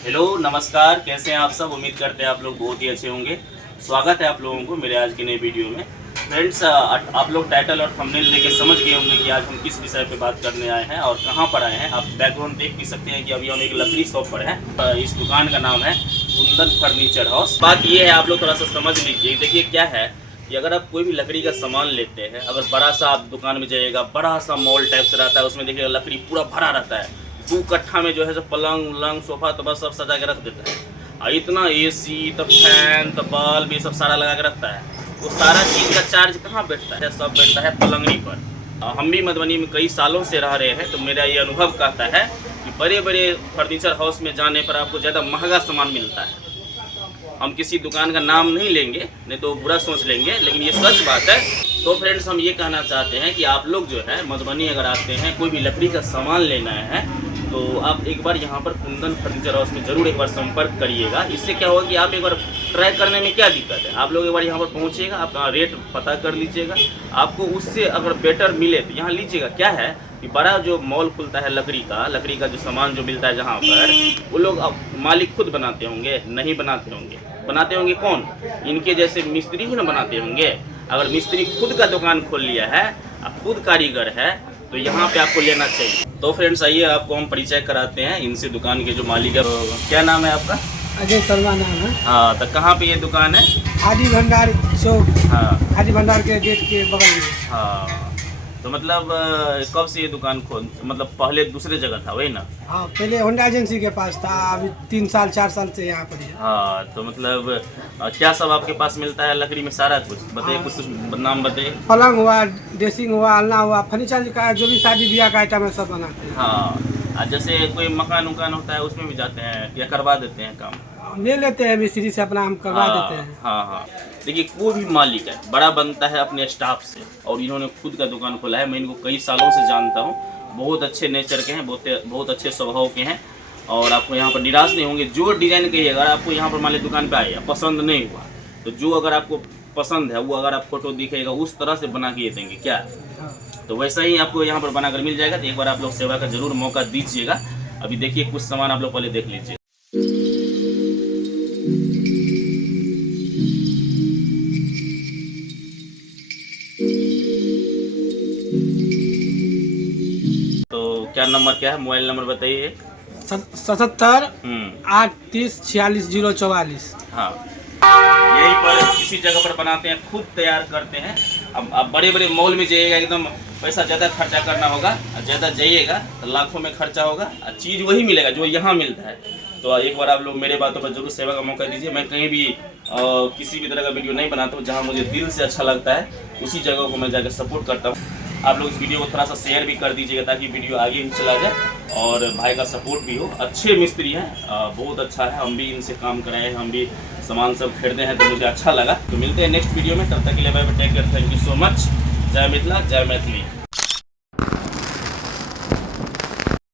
Hello नमस्कार, कैसे हैं आप सब। उम्मीद करते हैं आप लोग बहुत ही अच्छे होंगे। स्वागत है आप लोगों को मेरे आज के नए वीडियो में। फ्रेंड्स, आप लोग टाइटल और थंबनेल देख के समझ गए होंगे कि आज हम किस विषय पे बात करने आए हैं और कहां पर आए हैं। आप बैकग्राउंड देख भी सकते हैं कि अभी हम एक लकड़ी शॉप पर हैं। इस दुकान का नाम है कुंदन फर्नीचर हाउस। बात ये है, आप लोग थोड़ा सा समझ लीजिए। देखिए क्या है कि अगर आप कोई भी लकड़ी का सामान लेते हैं, अगर बड़ा सा आप दुकान में जाइएगा, बड़ा सा मॉल टाइप से रहता है, उसमें देखिएगा लकड़ी पूरा भरा रहता है। 2 कट्ठा में जो है पलंग उलंग सोफा तो बस सब सजा के रख देता है। और इतना एसी तो फैन तो बल्ब ये सब सारा लगा के रखता है। वो सारा चीज़ का चार्ज कहाँ बैठता है? सब बैठता है पलंगनी पर। हम भी मधुबनी में कई सालों से रह रहे हैं, तो मेरा ये अनुभव कहता है कि बड़े बड़े फर्नीचर हाउस में जाने पर आपको ज़्यादा महंगा सामान मिलता है। हम किसी दुकान का नाम नहीं लेंगे, नहीं तो बुरा सोच लेंगे, लेकिन ये सच बात है। तो फ्रेंड्स, हम ये कहना चाहते हैं कि आप लोग जो है मधुबनी अगर आते हैं, कोई भी लकड़ी का सामान लेना है, तो आप एक बार यहाँ पर कुंदन फर्नीचर हाउस में ज़रूर एक बार संपर्क करिएगा। इससे क्या होगा कि आप एक बार ट्राई करने में क्या दिक्कत है, आप लोग एक बार यहाँ पर पहुँचिएगा, आप रेट पता कर लीजिएगा। आपको उससे अगर बेटर मिले तो यहाँ लीजिएगा। क्या है कि बड़ा जो मॉल खुलता है लकड़ी का जो सामान जो मिलता है जहाँ पर, वो लोग अब मालिक खुद बनाते होंगे? नहीं बनाते होंगे। बनाते होंगे कौन? इनके जैसे मिस्त्री ही ना बनाते होंगे। अगर मिस्त्री खुद का दुकान खोल लिया है, खुद कारीगर है, तो यहाँ पे आपको लेना चाहिए। तो फ्रेंड्स, आइए आपको हम परिचय कराते हैं इनसे, दुकान के जो मालिक है। क्या नाम है आपका? अजय शर्मा नाम है। हाँ, तो कहाँ पे ये दुकान है? खादी भंडार चौक। हाँ, खादी भंडार के गेट के बगल में। हाँ। तो मतलब कब से ये दुकान मतलब पहले दूसरे जगह था, वही ना? हाँ, पहले होंडा एजेंसी के पास था, अभी 3 साल 4 साल से यहाँ पर है। हाँ, तो मतलब क्या सब आपके पास मिलता है लकड़ी में? सारा कुछ बताइए। हाँ। कुछ नाम बताइए। पलंग हुआ, ड्रेसिंग हुआ, अलना हुआ, फर्नीचर का जो भी शादी ब्याह का आइटम है सब बनाते हैं। हाँ, जैसे कोई मकान उकान होता है उसमें भी जाते हैं या करवा देते हैं काम? ले लेते हैं मिस्त्री से, अपना हम करवा देते हैं। हाँ हाँ। देखिए, कोई भी मालिक है बड़ा बनता है अपने स्टाफ से, और इन्होंने खुद का दुकान खोला है। मैं इनको कई सालों से जानता हूँ। बहुत अच्छे नेचर के हैं, बहुत अच्छे स्वभाव के हैं, और आपको यहाँ पर निराश नहीं होंगे। जो डिज़ाइन कहिएगा, अगर आपको यहाँ पर मान लीजिए दुकान पे आए, पसंद नहीं हुआ, तो जो अगर आपको पसंद है वो अगर आप फोटो दिखेगा उस तरह से बना के देंगे। क्या? तो वैसा ही आपको यहाँ पर बनाकर मिल जाएगा। तो एक बार आप लोग सेवा का जरूर मौका दीजिएगा। अभी देखिए कुछ सामान आप लोग पहले देख लीजिए। तो क्या नंबर, क्या है मोबाइल नंबर बताइए? 77 830 46 044। हाँ, यहीं पर किसी जगह पर बनाते हैं, खुद तैयार करते हैं। अब बड़े बड़े मॉल में जाइएगा, एकदम पैसा ज़्यादा खर्चा करना होगा, ज़्यादा जाइएगा तो लाखों में खर्चा होगा, और चीज़ वही मिलेगा जो यहाँ मिलता है। तो एक बार आप लोग मेरे बातों पर जरूर सेवा का मौका दीजिए। मैं कहीं भी किसी भी तरह का वीडियो नहीं बनाता हूँ, जहाँ मुझे दिल से अच्छा लगता है उसी जगह को मैं जाकर सपोर्ट करता हूँ। आप लोग इस वीडियो को थोड़ा सा शेयर भी कर दीजिएगा ताकि वीडियो आगे भी चला जाए और भाई का सपोर्ट भी हो। अच्छे मिस्त्री हैं, बहुत अच्छा है। हम भी इनसे काम कराए हैं, हम भी सामान सब खरीदे हैं, तो मुझे अच्छा लगा। तो मिलते हैं नेक्स्ट वीडियो में, तब तक के लिए bye bye, take care, thank you so much. जय मिथिला, जय मैथिली।